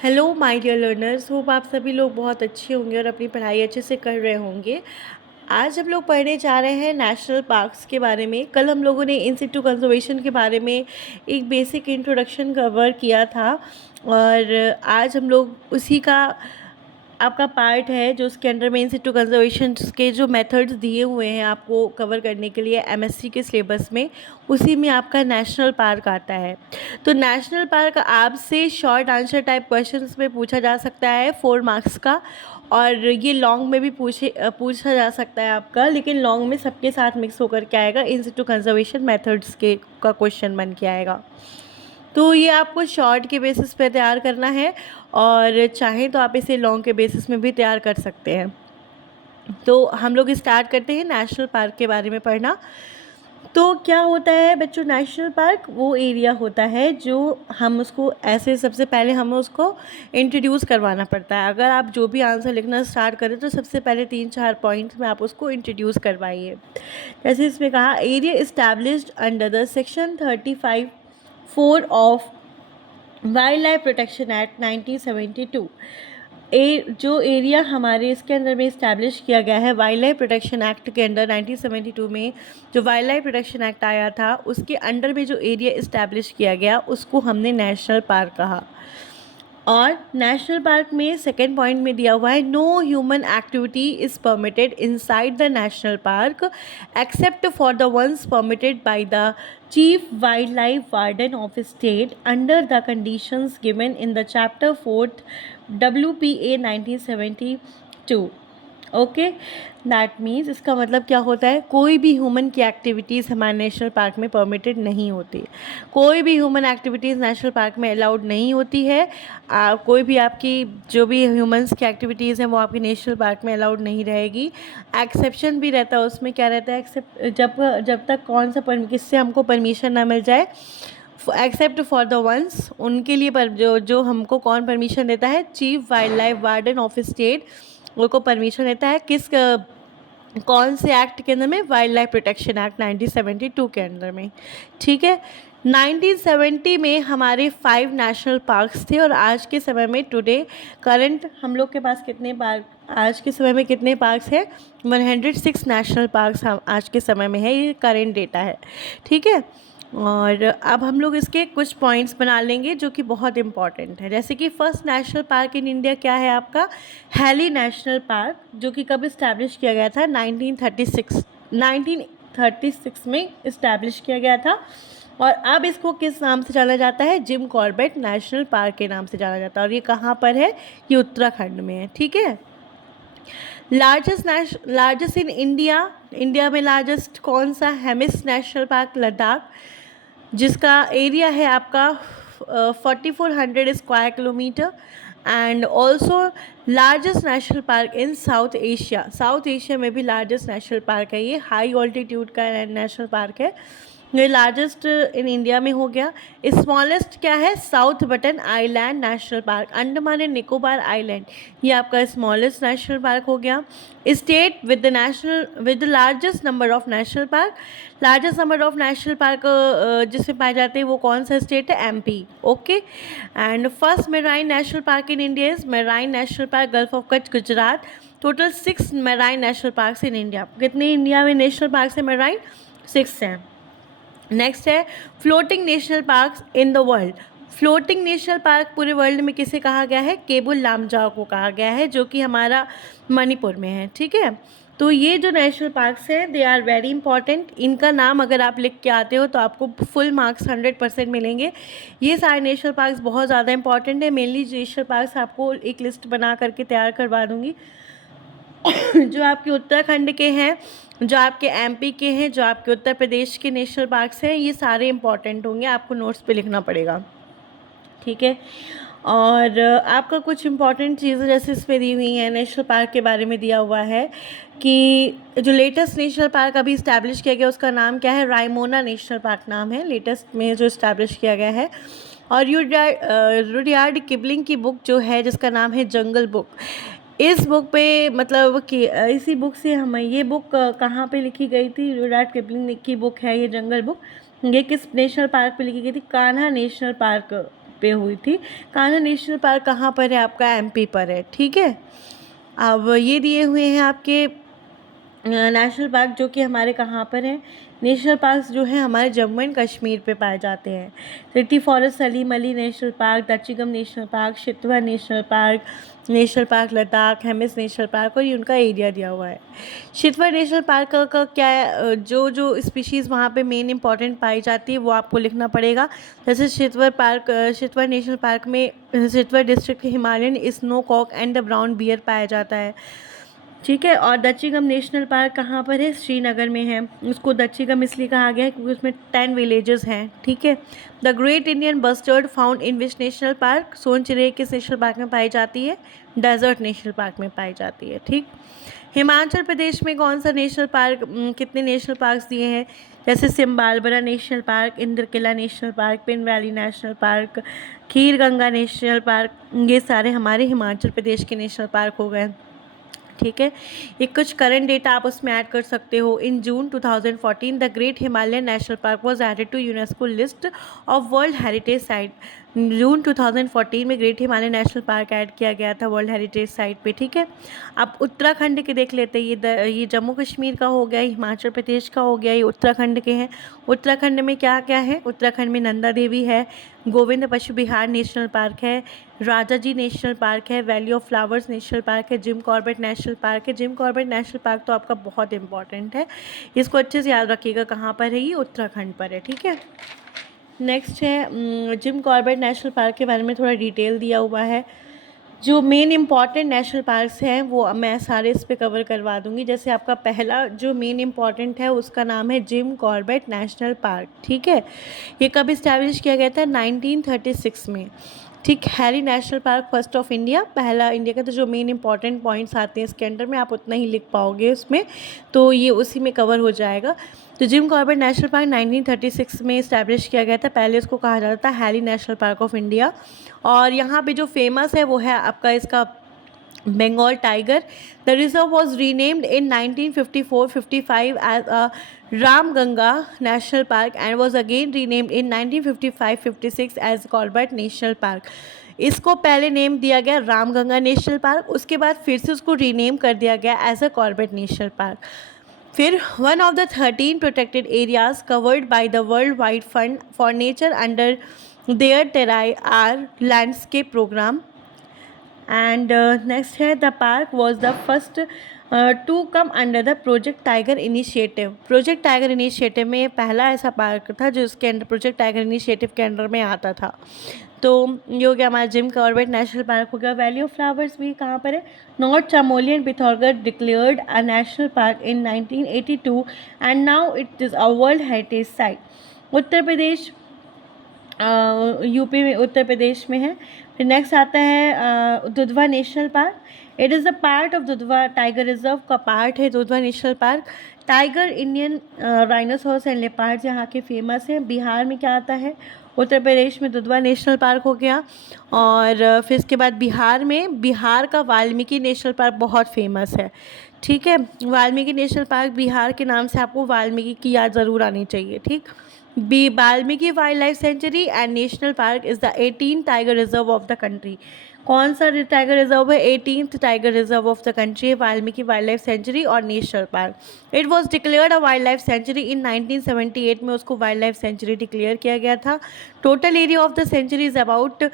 Hello my dear learners, hope आप सभी लोग बहुत अच्छे होंगे और अपनी पढ़ाई अच्छे से कर रहे होंगे। आज हम लोग पढ़ने जा रहे हैं नेशनल पार्क्स के बारे में। कल हम लोगों ने इन सिटू कंजर्वेशन के बारे में एक बेसिक इंट्रोडक्शन कवर किया था और आज हम लोग उसी का आपका पार्ट है जो उसके अंडर में इन सिटू कंजर्वेशन के जो मेथड्स दिए हुए हैं आपको कवर करने के लिए एमएससी के सिलेबस में, उसी में आपका नेशनल पार्क आता है। तो नेशनल पार्क आपसे शॉर्ट आंसर टाइप क्वेश्चंस में पूछा जा सकता है 4 मार्क्स का, और ये लॉन्ग में भी पूछा जा सकता है आपका, लेकिन लॉन्ग में सबके साथ मिक्स होकर के आएगा, इन सिटू कंजर्वेशन मेथड्स के का क्वेश्चन बन के आएगा। तो ये आपको शॉर्ट के बेसिस पे तैयार करना है और चाहें तो आप इसे लॉन्ग के बेसिस में भी तैयार कर सकते हैं। तो हम लोग स्टार्ट करते हैं नेशनल पार्क के बारे में पढ़ना। तो क्या होता है बच्चों, नेशनल पार्क वो एरिया होता है जो हम उसको ऐसे सबसे पहले हमें उसको इंट्रोड्यूस करवाना पड़ता है। अगर आप जो भी आंसर लिखना स्टार्ट करें तो सबसे पहले 3-4 पॉइंट्स में आप उसको इंट्रोड्यूस करवाइए। जैसे इसमें कहा, area established under the section 35(4) of wild life protection act 1972। जो एरिया हमारे इसके अंदर में इस्टेब्लिश किया गया है वाइल्ड लाइफ प्रोटेक्शन एक्ट के अंडर 1972 में, जो वाइल्ड लाइफ प्रोटेक्शन एक्ट आया था उसके अंडर में जो एरिया इस्टेब्लिश किया गया उसको हमने नेशनल पार्क कहा। और नेशनल पार्क में सेकेंड पॉइंट में दिया हुआ है, no human activity is permitted inside the national park except for the ones permitted by the chief wild life warden of state under the conditions given in the chapter 4 WPA 1972। Okay, that means इसका मतलब क्या होता है, कोई भी human की activities हमारे national park में परमिटेड नहीं होती। कोई भी ह्यूमन एक्टिविटीज़ नेशनल पार्क में अलाउड नहीं होती है। कोई भी आपकी जो भी ह्यूमंस की एक्टिविटीज़ हैं वो आपकी नेशनल पार्क में अलाउड नहीं रहेगी। एक्सेप्शन भी रहता है, उसमें क्या रहता है, एक्सेप्ट जब तक कौन सा किससे हमको परमिशन ना मिल जाए, एक्सेप्ट फॉर द वंस, उनके लिए पर जो हमको कौन परमिशन देता है, chief wild life warden of state, उनको परमिशन देता है किस कौन से एक्ट के अंदर में, वाइल्ड लाइफ प्रोटेक्शन एक्ट 1972 के अंदर में। ठीक है, 1970 में हमारे 5 नेशनल पार्क्स थे और आज के समय में टुडे करंट हम लोग के पास कितने पार्क, आज के समय में कितने पार्क्स हैं, 106 नेशनल पार्क्स हम आज के समय में है, ये करेंट डेटा है। ठीक है, और अब हम लोग इसके कुछ पॉइंट्स बना लेंगे जो कि बहुत इंपॉर्टेंट है। जैसे कि first national park in India क्या है आपका, हैली नेशनल पार्क, जो कि कब इस्टेब्लिश किया गया था, 1936 में इस्टेब्लिश किया गया था। और अब इसको किस नाम से जाना जाता है, जिम कॉर्बेट नेशनल पार्क के नाम से जाना जाता है। और ये कहाँ पर है, ये उत्तराखंड में है। ठीक है, लार्जेस्ट इन इंडिया, इंडिया में लार्जेस्ट कौन सा, हेमिस नेशनल पार्क लद्दाख, जिसका एरिया है आपका 4400 square kilometre. And also largest national park in south Asia, south Asia में भी लार्जेस्ट नेशनल पार्क है, ये हाई ऑल्टीट्यूड का नेशनल पार्क है, ये लार्जेस्ट इन इंडिया में हो गया। स्मॉलेस्ट क्या है, south button island national park, Andaman and Nicobar island, ये आपका स्मॉलेस्ट नेशनल पार्क हो गया। State with the largest number of national park, largest number of national park जिसमें पाए जाते हैं वो कौन सा स्टेट है, MP. Okay, and first marine national park in India is marine national park, gulf of Kutch, Gujarat. Total 6 marine national parks in India. कितने India में नेशनल पार्क है मेराइन, 6 हैं। नेक्स्ट है floating national parks in the world, floating national park पूरे world में किसे कहा गया है, केबुल लामजाओ को कहा गया है, जो कि हमारा मणिपुर में है। ठीक है, तो ये जो नेशनल पार्क्स हैं दे आर वेरी इंपॉर्टेंट, इनका नाम अगर आप लिख के आते हो तो आपको फुल मार्क्स 100% मिलेंगे। ये सारे नेशनल पार्क्स बहुत ज़्यादा इंपॉर्टेंट है। मेनली नेशनल पार्क्स आपको एक लिस्ट बना करके तैयार करवा दूँगी जो आपके उत्तराखंड के हैं, जो आपके एमपी के हैं, जो आपके उत्तर प्रदेश के नेशनल पार्क्स हैं, ये सारे इंपॉर्टेंट होंगे, आपको नोट्स पे लिखना पड़ेगा। ठीक है, और आपका कुछ इंपॉर्टेंट चीज़ें जैसे इसमें दी हुई हैं, नेशनल पार्क के बारे में दिया हुआ है कि जो लेटेस्ट नेशनल पार्क अभी इस्टेब्लिश किया गया उसका नाम क्या है, रायमोना नेशनल पार्क नाम है लेटेस्ट में जो इस्टेब्लिश किया गया है। और रुडयार्ड किपलिंग की बुक जो है जिसका नाम है जंगल बुक, इस बुक पे मतलब कि इसी बुक से हम, ये बुक कहाँ पे लिखी गई थी, रुडयार्ड किपलिंग की बुक है ये जंगल बुक, ये किस नेशनल पार्क पे लिखी गई थी, कान्हा नेशनल पार्क पे हुई थी। कान्हा नेशनल पार्क कहाँ पर है? आपका एमपी पर है, ठीक है। अब ये दिए हुए हैं आपके नेशनल पार्क जो कि हमारे कहाँ पर हैं। नेशनल पार्क्स जो हैं हमारे जम्मू एंड कश्मीर पे पाए जाते हैं। City forest Salim Ali national park, Dachigam national park, Kishtwar national park Ladakh, Hemis national park, और ये उनका एरिया दिया हुआ है। शितवा नेशनल पार्क का क्या है, जो स्पीशीज़ वहाँ पे मेन इंपॉर्टेंट पाई जाती है वो आपको लिखना पड़ेगा। जैसे शितवा नेशनल पार्क में Kishtwar district Himalayan snow cock and the brown bear पाया जाता है, ठीक है। और दच्चीगम नेशनल पार्क कहाँ पर है? श्रीनगर में है। उसको दच्चीगम इसलिए कहा गया है क्योंकि उसमें 10 विलेजेस हैं, ठीक है। The great Indian bustard found in which national park? सोन चिड़ै किस नेशनल पार्क में पाई जाती है? डेजर्ट नेशनल पार्क में पाई जाती है, ठीक। हिमाचल प्रदेश में कौन सा नेशनल पार्क, कितने नेशनल पार्क्स दिए हैं? जैसे Simbalbara national park, Inderkilla national park, Pin valley national park, Khir Ganga national park, ये सारे हमारे हिमाचल प्रदेश के नेशनल पार्क हो गए, ठीक है। ये कुछ करंट डेटा आप उसमें ऐड कर सकते हो। In June 2014 the great Himalayan national park was added to UNESCO list of world heritage site. June 2014 में great Himalayan national park add किया गया था वर्ल्ड हेरिटेज साइट पे, ठीक है। अब उत्तराखंड के देख लेते हैं। ये जम्मू कश्मीर का हो गया, हिमाचल प्रदेश का हो गया, ये उत्तराखंड के हैं। उत्तराखंड में क्या क्या है? उत्तराखंड में नंदा देवी है, गोविंद पशु विहार नेशनल पार्क है, राजाजी नेशनल पार्क है, valley of flowers national park है, जिम कॉर्बेट नेशनल पार्क है। जिम कॉर्बेट नेशनल पार्क तो आपका बहुत इंपॉर्टेंट है, इसको अच्छे से याद रखिएगा। कहाँ पर है? ये उत्तराखंड पर है, ठीक है। नेक्स्ट है जिम कॉर्बेट नेशनल पार्क के बारे में थोड़ा डिटेल दिया हुआ है। जो मेन इंपॉर्टेंट नेशनल पार्क्स हैं वो मैं सारे इस पे कवर करवा दूंगी। जैसे आपका पहला जो मेन इंपॉर्टेंट है उसका नाम है जिम कॉर्बेट नेशनल पार्क, ठीक है। ये कब इस्टेब्लिश किया गया था? 1936 में, ठीक। Harry national park first of India, पहला इंडिया का। तो जो मेन इंपॉर्टेंट पॉइंट्स आते हैं इसके अंडर में आप उतना ही लिख पाओगे उसमें, तो ये उसी में कवर हो जाएगा। तो जिम कॉर्बेट नेशनल पार्क 1936 में इस्टेब्लिश किया गया था। पहले उसको कहा जाता था Harry national park of India. और यहाँ पे जो फेमस है वो है आपका इसका Bengal tiger. The reserve was renamed in 1954-55 as a Ramganga national park and was again renamed in 1955-56 as Corbett national park. इसको पहले नेम दिया गया रामगंगा नेशनल पार्क, उसके बाद फिर से उसको रीनेम कर दिया गया as a Corbett national park. फिर one of the 13 protected areas covered by the world wide fund for nature under their Terai arc landscape program. And next है the park was the first to come under the project tiger initiative. Project tiger initiative में पहला ऐसा park था जो इसके under project tiger initiative के under में आता था। तो ये हो गया हमारा जिम कॉर्बेट नेशनल पार्क हो गया। वैली ऑफ फ्लावर्स भी कहाँ पर है? North Chamoli and Pithoragarh declared a national park in 1982 and now it is a world heritage site. Uttar Pradesh, UP में, उत्तर प्रदेश में है। फिर नेक्स्ट आता है Dudhwa national park. It is the part of Dudhwa tiger reserve का पार्ट है Dudhwa national park. Tiger, Indian rhinoceros and leopards यहाँ के फेमस हैं। बिहार में क्या आता है? उत्तर प्रदेश में दुधवा नेशनल पार्क हो गया। और फिर इसके बाद बिहार का वाल्मीकि नेशनल पार्क बहुत फेमस है, ठीक है। वाल्मीकि नेशनल पार्क बिहार के नाम से आपको वाल्मीकि की याद ज़रूर आनी चाहिए, ठीक। Valmiki wild life sanctuary and national park is the 18th tiger reserve of the country. कौन सा टाइगर रिजर्व है? 18th tiger reserve of the country है वाल्मीकि वाइल्ड लाइफ सेंचुरी और national park. It was declared a wild life sanctuary in 1978 में उसको wild life century declare किया गया था। Total area of the sanctuary is about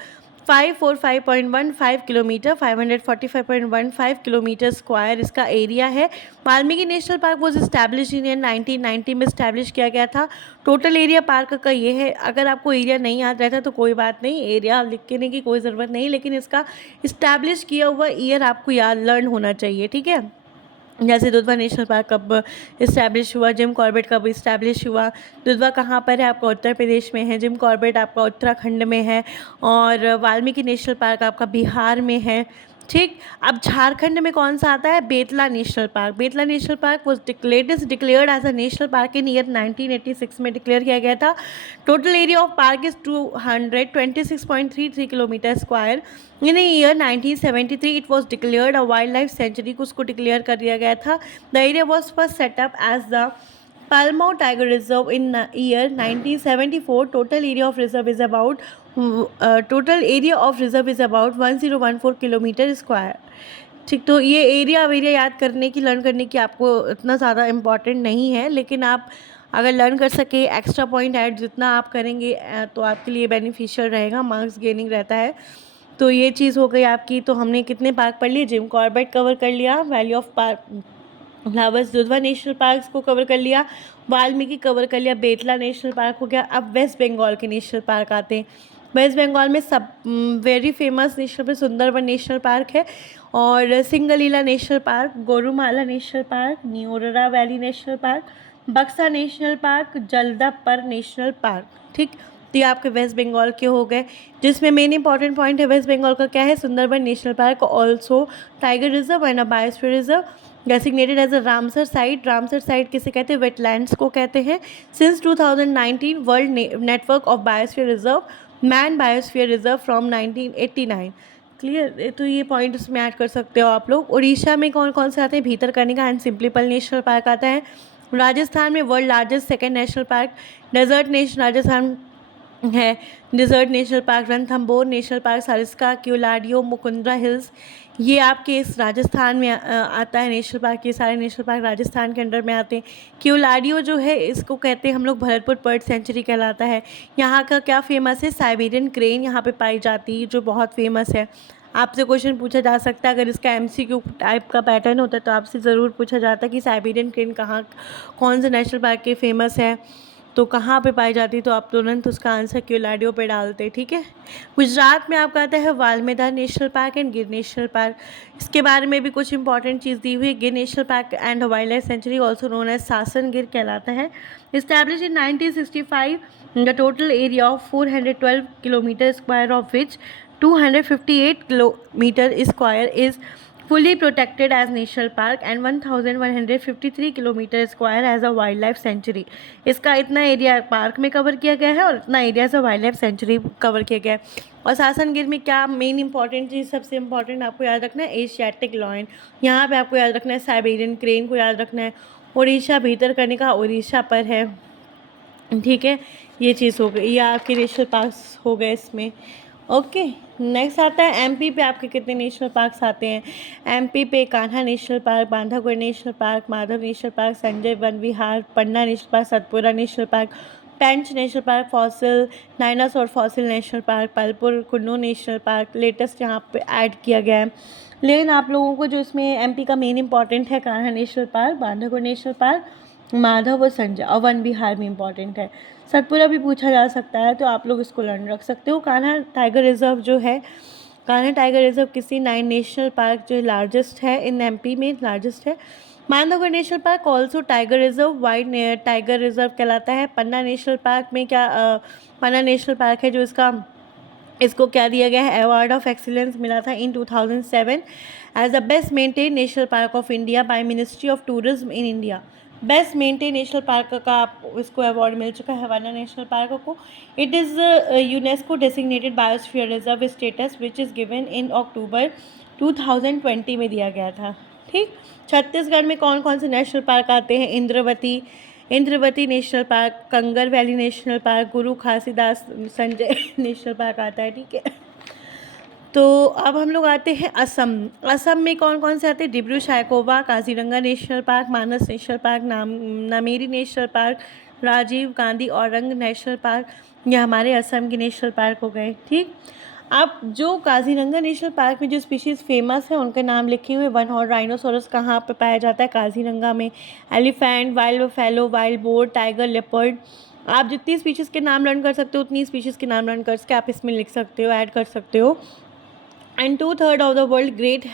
545.15 kilometre, 545.15 kilometre square इसका area है। Valmiki national park was establish in 1990 में establish किया गया था। टोटल एरिया पार्क का ये है। अगर आपको एरिया नहीं याद रहता तो कोई बात नहीं, एरिया लिखने की कोई ज़रूरत नहीं, लेकिन इसका इस्टेब्लिश किया हुआ ईयर आपको याद लर्न होना चाहिए, ठीक है। जैसे दुधवा नेशनल पार्क कब इस्टेब्लिश हुआ, जिम कॉर्बेट कब इस्टेब्लिश हुआ। दुधवा कहाँ पर है? आपका उत्तर प्रदेश में है। जिम कॉर्बेट आपका उत्तराखंड में है। और वाल्मीकि नेशनल पार्क आपका बिहार में है, ठीक। अब झारखंड में कौन सा आता है? Betla national park. Betla national park was declared as a national park in year 1986 में डिक्लेयर किया गया था। Total area of park is 226.33 kilometre square. In year 1973 it was declared a wild life sanctuary को उसको डिक्लेयर कर दिया गया था। The area was first set up as the Palmo Tiger Reserve in year 1974. Total area of reserve is about 1014 kilometre square. ठीक, तो ये area याद करने की, लर्न करने की आपको इतना ज़्यादा इम्पॉर्टेंट नहीं है, लेकिन आप अगर लर्न कर सके, एक्स्ट्रा पॉइंट ऐड जितना आप करेंगे तो आपके लिए बेनिफिशियल रहेगा, मार्क्स गेनिंग रहता है। तो ये चीज़ हो गई आपकी। तो हमने कितने पार्क पढ़ लिए? जिम कॉर्बेट कवर कर लिया, valley of park flowers Dudhwa national park को कवर कर लिया, वाल्मीकि कवर कर लिया, बेतला नेशनल पार्क हो गया। अब वेस्ट बंगाल के नेशनल पार्क आते हैं। वेस्ट बंगाल में सब very famous national park Sundarban national park है, और Singalila national park, Gorumara national park, Neora valley national park, Buxa national park, Jaldapara national park. ठीक, तो ये आपके वेस्ट बंगाल के हो गए, जिसमें मेन इंपॉर्टेंट पॉइंट है वेस्ट बंगाल का क्या है? Sundarban national park, also tiger reserve and a biosphere reserve, designated as a Ramsar site. Ramsar site किसे कहते हैं? वेटलैंड्स को कहते हैं। Since 2019 world network of biosphere reserve, man biosphere reserve from 1989। Clear? तो ये पॉइंट उसमें ऐड कर सकते हो आप लोग। उड़ीसा में कौन कौन से आते हैं? Bhitarkanika and Simlipal national park आता है। राजस्थान में world largest second national park desert nation Rajasthan है, desert national park, Ranthambore national park, Sariska, Keoladeo, Mukundra hills, ये आपके इस राजस्थान में आता है नेशनल पार्क। ये सारे नेशनल पार्क राजस्थान के अंडर में आते हैं। क्यूलाडियो जो है इसको कहते हैं हम लोग भरतपुर बर्ड सेंचुरी कहलाता है। यहाँ का क्या फेमस है? साइबेरियन क्रेन यहाँ पे पाई जाती है, जो बहुत फेमस है। आपसे क्वेश्चन पूछा जा सकता है, अगर इसका एमसीक्यू टाइप का पैटर्न होता है तो आपसे ज़रूर पूछा जाता है कि साइबेरियन क्रेन कहाँ, कौन से नेशनल पार्क के फेमस है, तो कहाँ पे पाई जाती है, तो आप तुरंत उसका आंसर क्यूलाडियो पे डालते। ठीक है। गुजरात में आपका आता है वाल्मीदा नेशनल पार्क एंड गिर नेशनल पार्क। इसके बारे में भी कुछ इंपॉर्टेंट चीज़ दी हुई है। Gir national park and wild life sanctuary also known as Sasan Gir कहलाता है। Establish in 1965, the total area of 412 kilometre square of which 258 kilometre square is fully protected as national park and 1153 kilometre square as a wild life sanctuary. इसका इतना area park में cover किया गया है और इतना area as a wild life sanctuary cover किया गया है। और सासन गिर में क्या मेन इंपॉर्टेंट चीज़, सबसे इंपॉर्टेंट आपको याद रखना है एशियाटिक लॉयन, यहाँ पे आपको याद रखना है साइबेरियन क्रेन को याद रखना है। उड़ीसा भीतरकनिका उड़ीसा पर है। ठीक है, ये चीज़ हो गई, ये आपके नेशनल पार्क्स हो गए इसमें। ओके, नेक्स्ट आता है एमपी पे आपके कितने नेशनल पार्क्स आते हैं। एमपी पे Kanha national park, Bandhavgarh national park, Madhav national park, Sanjay Van Vihar, Panna national park, Satpura national park, Pench national park, fossil dinosaur fossil national park, Palpur Kuno national park latest यहाँ पे ऐड किया गया है। लेकिन आप लोगों को जो इसमें एमपी का मेन इंपॉर्टेंट है Kanha national park, Bandhavgarh national park, Madhav और संजय, और वन विहार में इंपॉर्टेंट है। सतपुरा भी पूछा जा सकता है, तो आप लोग इसको लर्न रख सकते हो। कान्हा टाइगर रिजर्व जो है, कान्हा टाइगर रिजर्व किसी 9 नेशनल पार्क जो लार्जेस्ट है इन एमपी में, लार्जेस्ट है। Manavgarh national park also tiger reserve, wild tiger reserve कहलाता है। पन्ना नेशनल पार्क में क्या पन्ना नेशनल पार्क है जो इसको क्या दिया गया है? अवार्ड ऑफ एक्सीलेंस मिला था in 2007 as the best maintain national park of India by ministry of tourism in India. Best maintain national park का आप इसको अवार्ड मिल चुका है हवाना नेशनल पार्क को। It is UNESCO designated biosphere reserve status which is given in October 2020 में दिया गया था। ठीक, छत्तीसगढ़ में कौन कौन से नेशनल पार्क आते हैं? Indravati national park, Kanger valley national park, गुरु घासीदास संजय नेशनल पार्क आता है। ठीक है, तो अब हम लोग आते हैं असम। असम में कौन कौन से आते हैं? Dibru Saikhowa, Kaziranga national park, Manas national park, Nameri national park, Rajiv Gandhi Orang national park, ये हमारे असम के नेशनल पार्क हो गए। ठीक, अब जो काजीरंगा नेशनल पार्क में जो स्पीशीज़ फेमस है उनके नाम लिखे हुए। वन हॉर्न राइनोसोरस कहाँ पे पाया जाता है? काजीरंगा में। Elephant, wild buffalo, wild boar, tiger, leopard. आप जितनी स्पीशीज़ के नाम लर्न कर सकते हो उतनी स्पीशीज़ के नाम लर्न करके आप इसमें लिख सकते हो, ऐड कर सकते हो। And 2/3 of the world great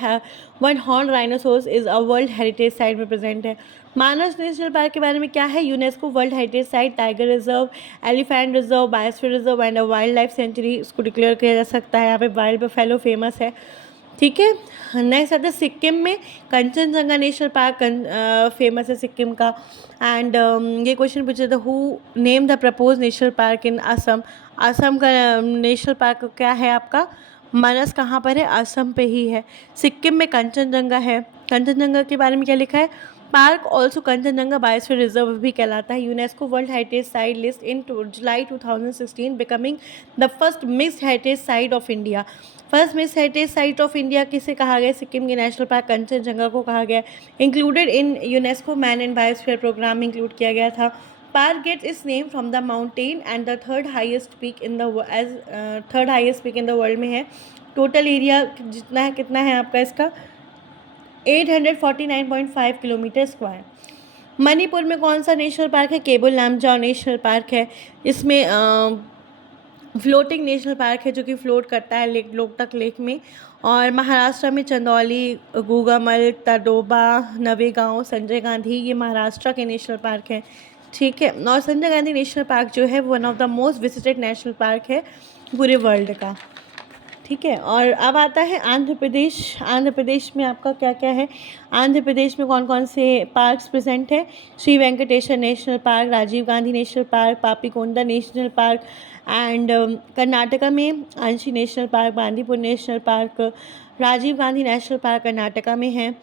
one horn rhinoceros is a world heritage site में प्रेजेंट है। मानस नेशनल पार्क के बारे में क्या है? UNESCO world heritage site, tiger reserve, elephant reserve, biosphere reserve and a wild life century इसको declare किया जा सकता है। यहाँ पे वाइल्ड बफेलो फेमस है। ठीक है, नेक्स्ट आता है सिक्किम में कंचनजंगा नेशनल पार्क फेमस है सिक्किम का। एंड ये क्वेश्चन पूछा था, who name the propose national park इन असम। असम का नेशनल पार्क क्या है आपका? मानस कहाँ पर है? असम पे ही है। सिक्किम में कंचनजंगा है। कंचनजंगा के बारे में क्या लिखा है? Park also Kanchenjunga biosphere reserve भी कहलाता है। UNESCO world heritage site list in July 2016 becoming the first mixed heritage site of India. First mixed heritage site of India किसे कहा गया? सिक्किम के नेशनल पार्क कंचनजंगा को कहा गया। Included in UNESCO man and biosphere programme include किया गया था। Park gets its name from the mountain and the third highest peak in the world में है। टोटल एरिया जितना है, कितना है आपका इसका? 849.5 किलोमीटर स्क्वायर। मणिपुर में कौन सा नेशनल पार्क है? केबुल लामजाओ नेशनल पार्क है। इसमें फ्लोटिंग नेशनल पार्क है जो कि फ्लोट करता है लेक, लोकटक लेक में। और महाराष्ट्र में चंदौली, गुगामल, तडोबा, नवेगांव, संजय गांधी, ये महाराष्ट्र के नेशनल पार्क हैं। ठीक है। और संजय गांधी नेशनल पार्क जो है वो one of the most visited national park है पूरे वर्ल्ड का। ठीक है। और अब आता है आंध्र प्रदेश। आंध्र प्रदेश में आपका क्या क्या है? आंध्र प्रदेश में कौन कौन से पार्क्स प्रेजेंट है? Shri Venkateswara national park, Rajiv Gandhi national park, Papikonda national park and Karnataka में Anshi national park, Bandipur national park, Rajiv Gandhi national park Karnataka में है।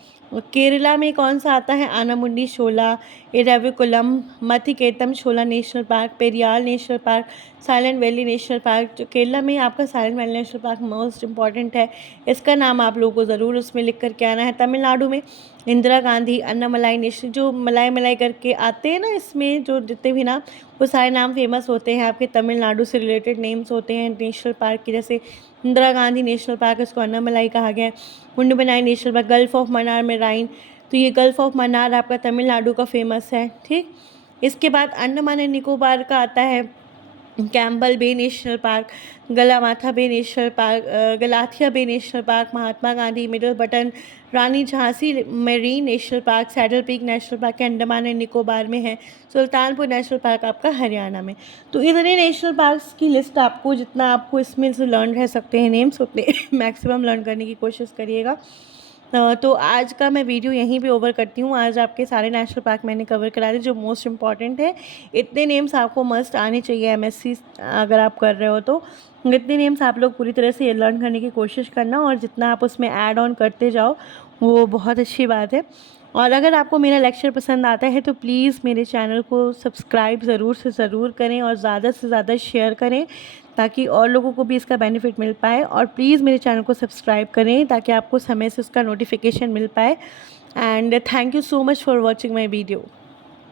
केरला में कौन सा आता है? Anamudi Shola, Eravikulam, Mathikettan Shola national park, Periyar national park, silent valley national park. जो केरला में आपका silent valley national park most important है, इसका नाम आप लोगों को ज़रूर उसमें लिख करके आना है। तमिलनाडु में इंदिरा गांधी अन्नामलाई नेशनल, जो मलाई मलाई करके आते हैं ना, इसमें जो जितने भी नाम, वो सारे नाम फेमस होते हैं आपके तमिलनाडु से रिलेटेड नेम्स होते हैं नेशनल पार्क की। जैसे इंदिरा गांधी नेशनल पार्क, इसको अन्नामलाई कहा गया है। Mundbanai national park, gulf of Mannar में राइन, तो ये गल्फ ऑफ मन्नार आपका तमिलनाडु का फेमस है। ठीक। इसके बाद अंडमान एंड निकोबार का आता है Campbell bay national park, Galathea bay national park, Galathea bay national park, Mahatma Gandhi middle Button, Rani Jhansi marine national park, saddle peak national park Andaman and Nicobar में है। सुल्तानपुर नेशनल पार्क आपका हरियाणा में। तो इतने नेशनल पार्क्स की लिस्ट आपको, जितना आपको इसमें से लर्न रह सकते हैं नेम्स, उतने मैक्सिमम लर्न करने की कोशिश करिएगा। तो आज का मैं वीडियो यहीं पे ओवर करती हूँ। आज आपके सारे नेशनल पार्क मैंने कवर करा दिए जो मोस्ट इम्पॉर्टेंट है। इतने नेम्स आपको मस्ट आने चाहिए एमएससी अगर आप कर रहे हो तो। इतने नेम्स आप लोग पूरी तरह से ये लर्न करने की कोशिश करना, और जितना आप उसमें ऐड ऑन करते जाओ वो बहुत अच्छी बात है। और अगर आपको मेरा लेक्चर पसंद आता है तो प्लीज़ मेरे चैनल को सब्सक्राइब ज़रूर से ज़रूर करें और ज़्यादा से ज़्यादा शेयर करें ताकि और लोगों को भी इसका बेनिफिट मिल पाए। और प्लीज़ मेरे चैनल को सब्सक्राइब करें ताकि आपको समय से उसका नोटिफिकेशन मिल पाए। And thank you so much for watching my video.